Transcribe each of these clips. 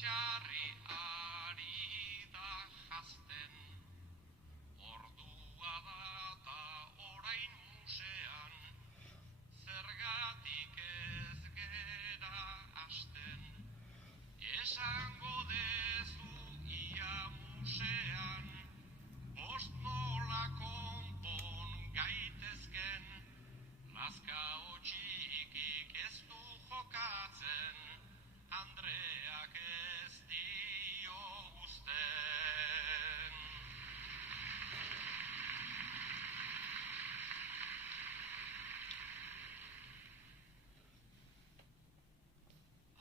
Txarri ari da jazten, ordua data orain musean, zergatik ez gera hasten, esango dezu ia musean, bost nola konpon gaitezken, lazka hotxikik ez du jokatzen, Andreak ez dio uzten.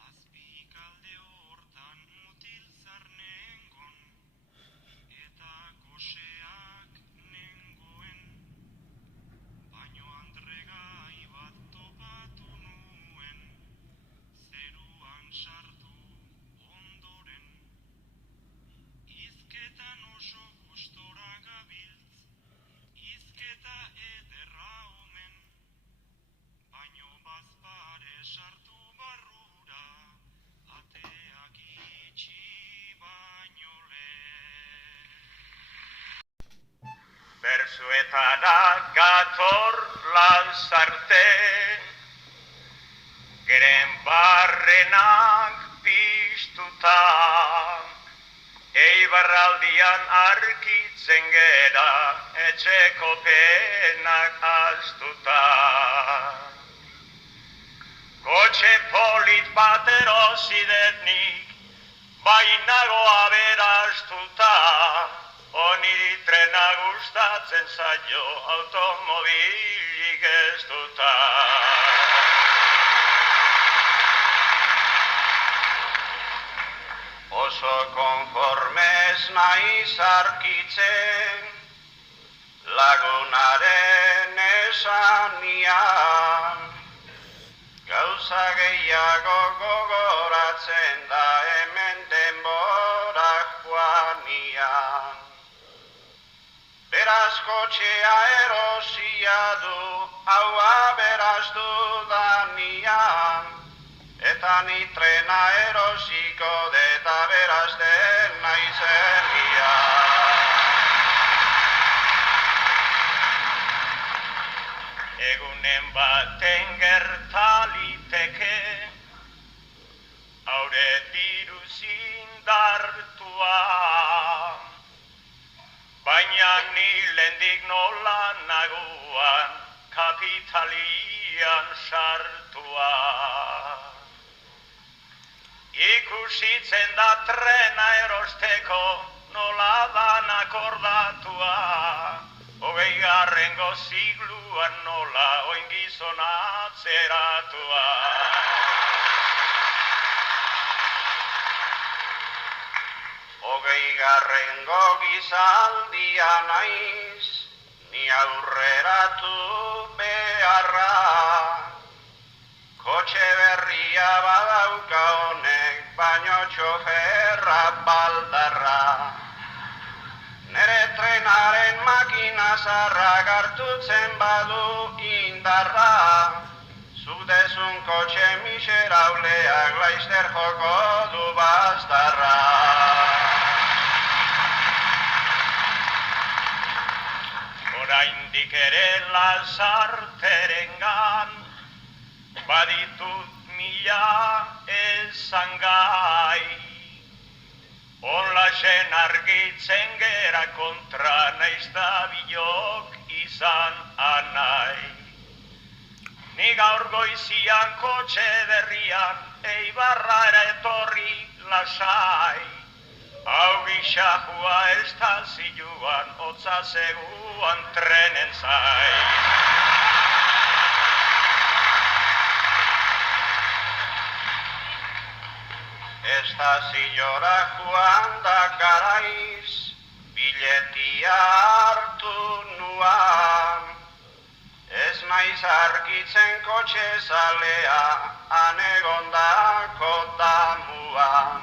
Azpikalde hortan mutil zarnengon, eta goseak nengoen, baino Andregai bat topatu nuen, zeruan sartu ondoren, izketan oso gustora gabiltz, izketa ederra omen, baino bazpare sartu barrura, ateak itxi baino lehen. Bersuetara gator Lasarte, geren barrenak piztuta, Eibarraldian arkitzen gera, etxeko penak astuta. Kotxe polit bat erosi nik, bainago aberastuta, honi trena gustatzen zaio, automobilik ez duta. Oso konformez naiz arkitzen, lagunaren esanian, gauza gehiago gogoratzen da hemen denborak joanian. Beraz kotxea erosia du, hau aberastu danian, eta ni trena erosiko eta berazten naizenia. Egunen baten gertaliteke, haure diruz indartua, baina ni lehendik nola naguan kapitalian sartua. Ikusitzen da trena erosteko nola dan akordatua, 20. sigluan nola oin gizon atzeratua. Hogeigarrengo gizaldia naiz, ni aurreratu beharra, kotxe berria badauka honek, baino txoferra baldarra. Nere trenaren makina zarrak hartutzen badu indarra, zuk dezun kotxe miserauleak laizter joko du bastarra. Oraindik ere Lasarterengan, baditut mila esangai, onlaxen argitzen gera kontra naiz da bilok izan anai. Ni gaur goizian kotxe berrian, Eibarrara etorri lasai, hau gixajua ez da ziluan, hotza zeguan trenen zai. Estaziora joan da garaiz, biletia hartu nuan, ez naiz argitzen kotxe zalea, anegondako damuan.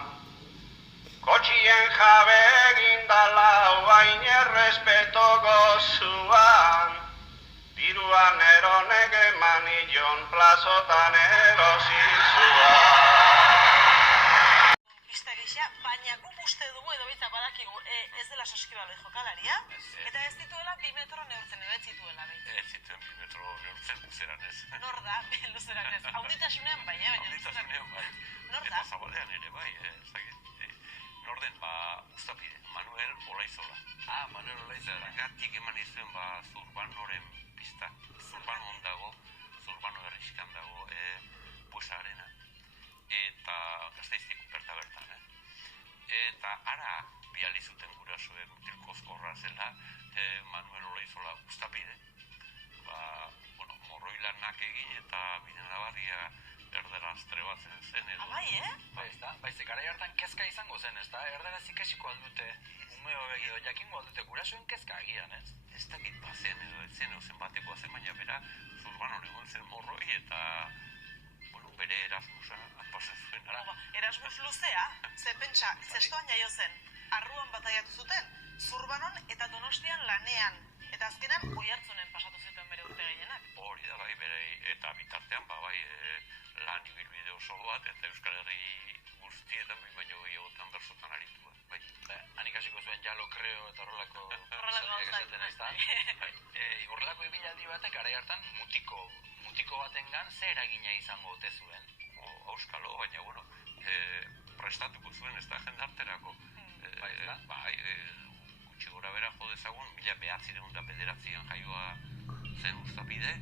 Kotxien jabe egindala hain errespeto gozuan, diruan eronek emanillon plazotan erosizuan. Handitasunean bai, baina... Handitasunean bai. Nor da? Eta zabalean ere bai, ez dakit. Norden, Uztapide, Manuel Olaizola. Manuel Olaizola. Zergatik eman izuen, Zurbanoren pista. Zurbano ondago, Zurbano herriskan dago, Buesa Arena. Eta Gasteiztik bertan. Eta ara biali zuten gurasoek mutilkozkorra zela Manuel Olaizola Uztapide. Morroilanak egin eta biden labarria erderaz trebatzen zen edo. Bai, Bai, ez da? Baize, garai hartan kezka izango zen, ez da? Erderaz ikasiko aldute, ume hobek edo jakingo aldute gurasoen kezka agian, ez? Ez dakit bazen edo etzen zen batekoa zen, baina bera Zurbanon egon zen morroi eta bere Erasmusa pasa zuen ara. Erasmus luzea, ze pentsa, zestoan jaio zen, arruan bataiatu zuten, Zurbanon eta Donostian lanean. Eta azkenan Oiartzunen pasatu zituen bere urte gehienak. Hori da bai, bere eta bitartean lan ibilbide oso bat eta Euskal Herri guztietan baino gehiagotan bersotan aritua. Bai. Han ikasiko zuen jalo kreo eta horrelako gauzak, ez da? Horrelako ibilaldi batek garai hartan mutiko batengan ze eragina izango ote zuen? Auskalo, baina prestatuko zuen ez da jendarterako. Bai, gutxi gora bera jo dezagun, 1909 jaioa zen Uztapide,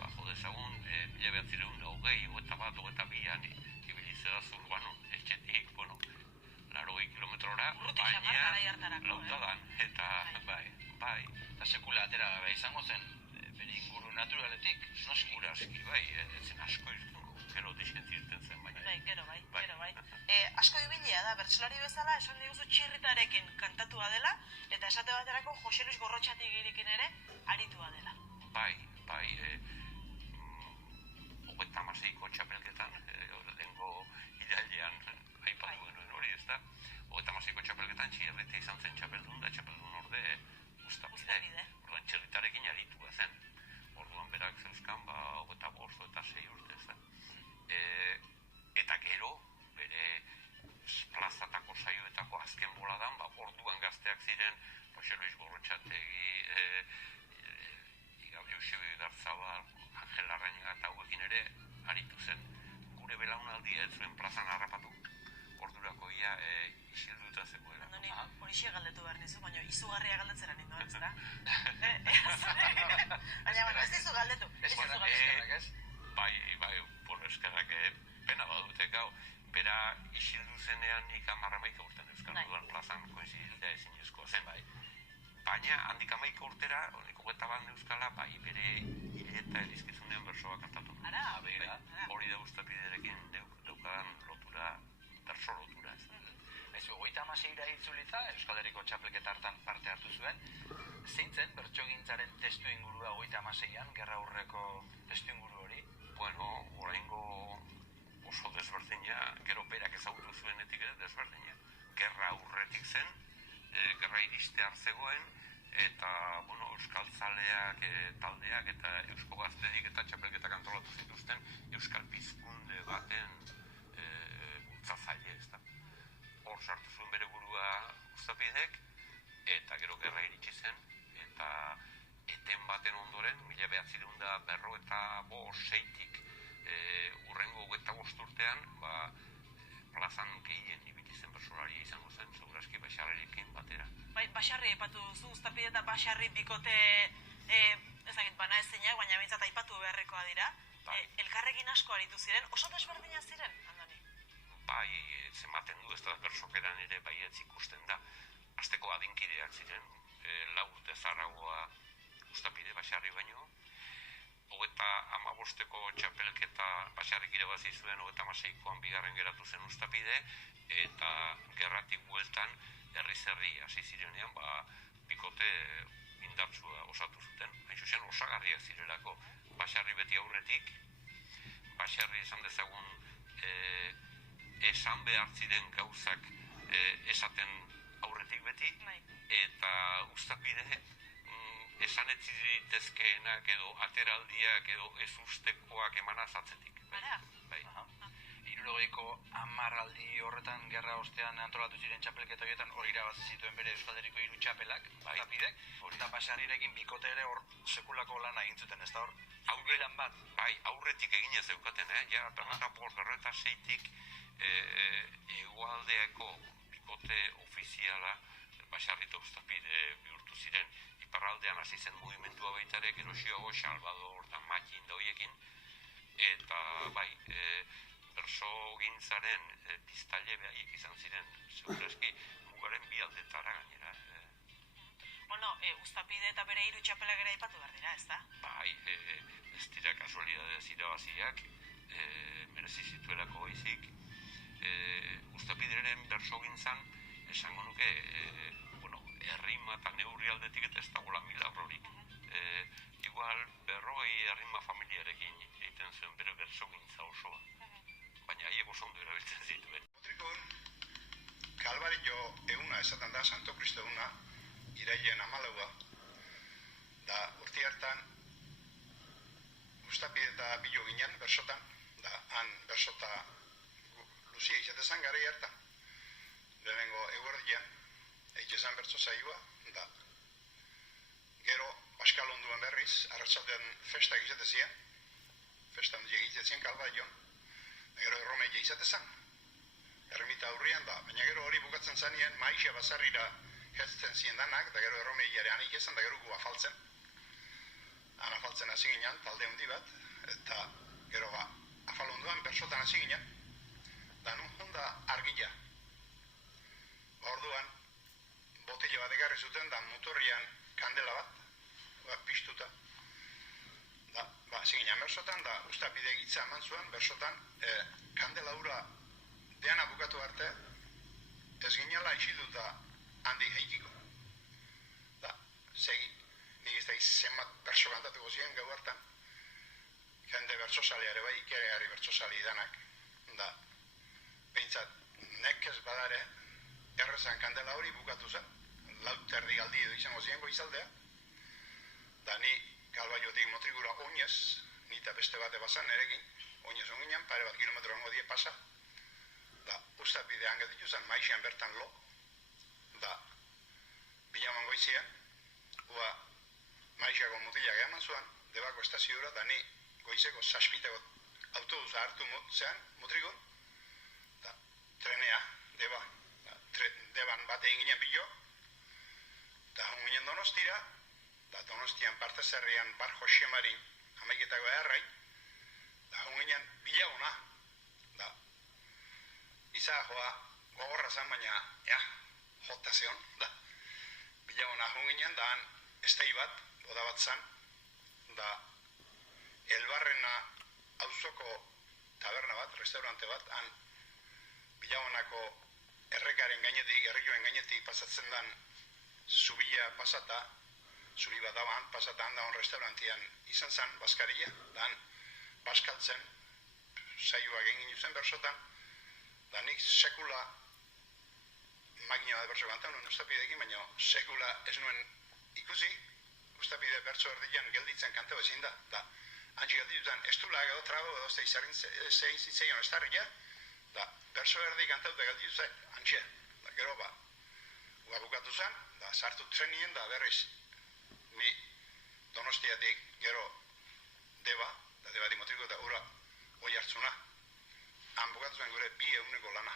jo dezagun 1921, 22an ibili zela Zurbanon, etxetik, 80 kilometrora, baina lautadan, eta bai. Eta sekula atera gabe izango zen, bere inguru naturaletik, aski, bai, zen asko irtengo, gero deskentzirten zen, baina. Bai, gero bai. Asko ibilia da, bertsolari bezala, esan diguzu txirritarekin kantatua dela, eta esate baterako Jose Luis Gorrotxatigirikin ere aritua dela. Bai, 36ko txapelketan, lehengo irailean aipatu genuen hori, ez da? 36ko txapelketan txirrita izan zen txapeldun, da txapeldun orde Uztapide. Orduan txirritarekin aritua zen. Orduan berak zeuzkan, 25 eta 6 urte, ez da? Eta gero, bere plazatako saioetako azken boladan, orduan gazteak ziren, Jose Luis Gorrotxategi, Josebe Garzabal, Angel Larrañaga eta hauekin ere aritu zen. Gure belaunaldi ez zuen plazan harrapatu, ordurako ia isilduta zegoela. Andoni, horixe galdetu behar nizu, baina izugarria galdetzera nindu, ez da? Baina, ez dizu galdetu. Eskerrak ez? Bai, eskerrak pena badute gau. Bera isildu zenean nik 11 urten Euskal Dudan plazan koinzidiltea ezinezkoa zen. Baina handik 11 urtera, 21 Euskala, bere hileta edizkizunean bersoa kantatu. Hori da Uztapiderekin daukadan lotura, berso lotura. Aizu, 36ra itzulita, Euskal Herriko txapelketa hartan parte hartu zuen. Zein zen bertsogintzaren testu ingurua 36an, gerra aurreko testu inguru hori? Oraingo oso desberdina, gero berak ezagutu zuenetik ere desberdina. Gerra aurretik zen, gerra iristear zegoen, eta, euskaltzaleak taldeak eta Eusko Gaztedik eta txapelketak antolatu zituzten Euskal Pizkunde baten bultzatzaile, ez da. Hor sartu zuen bere burua Uztapidek, eta gero gerra iritsi zen, eta eten baten ondoren, 1956tik urrengo 25 urtean, plazan gehien ibili zen bertsolaria izango zen, segurazki Baxarrerekin batera. Bai, Baxarri aipatu duzu, Uztapide eta Baxarri bikote ezagit bana ezinak, baina behintzat aipatu beharrekoa dira. Elkarrekin asko aritu ziren, oso desberdina ziren, Andoni? Bai, zenbaten du, ez da bersokeran ere baietz ikusten da. Azteko adinkideak ziren, 4 urte zarragoa Uztapide Baxarri baino. 35ko txapelketa Baxarrik irabazi zuen, 36koan bigarren geratu zen Uztapide, eta gerratik bueltan herri-zerri hasi zirenean, bikote indartsua osatu zuten. Hain zuzen, osagarriak zirelako Baxarri beti aurretik, Baxarri esan dezagun esan behar ziren gauzak esaten aurretik beti, eta Uztapide esan ez zitezkeenak edo ateraldiak edo ezustekoak emanaz atzetik. Ara? Bai. 70ko 10 denboraldi horretan gerra ostean antolatu ziren txapelketa horietan hori irabazi zituen bere Euskal Herriko 3 txapelak, Uztapidek, eta Basarrirekin bikote ere hor sekulako lana egin zuten, ez da hor? Lan bat. Bai, aurretik eginez zeukaten, ja, eta berreta seitik hegoaldeako bikote ofiziala Basarri eta Uztapide bihurtu ziren. Iparraldean hasi zen mugimendua baita ere, gero xioago, Salvador eta Makin da horiekin, eta bai, berso gintzaren biztaile behaiek izan ziren, segurazki mugaren bi aldetara gainera. Bueno, Uztapide eta bere 3 txapelak ere aipatu behar dira, ez da? Bai, ez dira kasualidadez irabaziak, merezi zituelako baizik. Uztapideren berso gintzan, esango nuke, errima eta neurri aldetik eta ez dagoela milagrorik. Igual, 40 errima familiarekin egiten zuen bere berso gintza osoa. Baina haiek oso ondo erabiltzen zituen. Mutrikun, Kalbario eguna esaten da, Santo Kristo eguna, irailen 14a, da urte hartan Uztapide eta bilo ginen bersotan, da han bersota luzia izatezan garai hartan. Lehenengo eguerdian, egizan bertso saioa, da gero Paskal onduan berriz, arratsaldean festa egizatezien, festa handia egizatezien Kalbarion, gero erromeia izatezan, ermita aurrian da, baina gero hori bukatzen zanien, Maixa Basarrira heltzen ziren danak, da gero erromeiare anik ezan, da gero gu afaltzen. Han afaltzen hasi ginen, talde handi bat, eta gero afal onduan bersotan hasi ginen, da nun honda argila. Orduan, botila bat egarri zuten, da motorrian kandela bat piztuta. Da, hasi ginen bersotan, da Uztapide gitza eman zuen, bersotan, kandela hura deana bukatu arte, ez ginela isilduta handi heikiko. Da, segi, nik ez da zenbat berso kantatuko ziren gau hartan. Jende bertsozaleare bai, ikeregarri bertsozali danak. Da, behintzat, nekez badare, errezan kandela hori bukatu zen. Laut erdi galdi edo izango ziren goizaldea. Da, ni Kalbaiotik Motrikura oinez, nita beste bate bazan nerekin, oinez onginan, pare bat kilometro ongo die pasa. Da, Uztapidean gelditu zen, Maixian bertan lo. Da, bilaman goizia, Maixiako mutilak eman zuen, debako estaziora, da ni goizeko 7 autobusa hartu zean, Mutrikun, da, trenea, deban bat egin ginen bilo, da hon ginen Donostira, da Donostian parte zerrian bar Josemarin, amaiketako errai, da hon ginen bilaguna, da, izagoa gogorra zen, baina, jota zeon, da, bilaguna hon ginen, da han estei bat, boda bat zen, da, Elbarrena auzoko taberna bat, restaurante bat, han bilagunako errekaren gainetik, errikioen gainetik pasatzen dan zubila pasata, zubi bat daban, pasatan da hon restaurantian izan zen, Baskaria, da han baskaltzen, saioak egin zen bersotan, da nik sekula makina bat berso kantan, nuen Uztapidekin, baina sekula ez nuen ikusi, Uztapide bertso erdian gelditzen kanteo ezin da, hantzi gelditutan estulak edo trago edo zein zitzaion estarria, da berso erdi kantauta gelditutzen hantxe, da gero bukatu zen, da sartu trenien, da berriz ni Donostiatik gero deba di Motriko eta ura oi hartzuna, han bukatu zen gure 2 eguneko lana.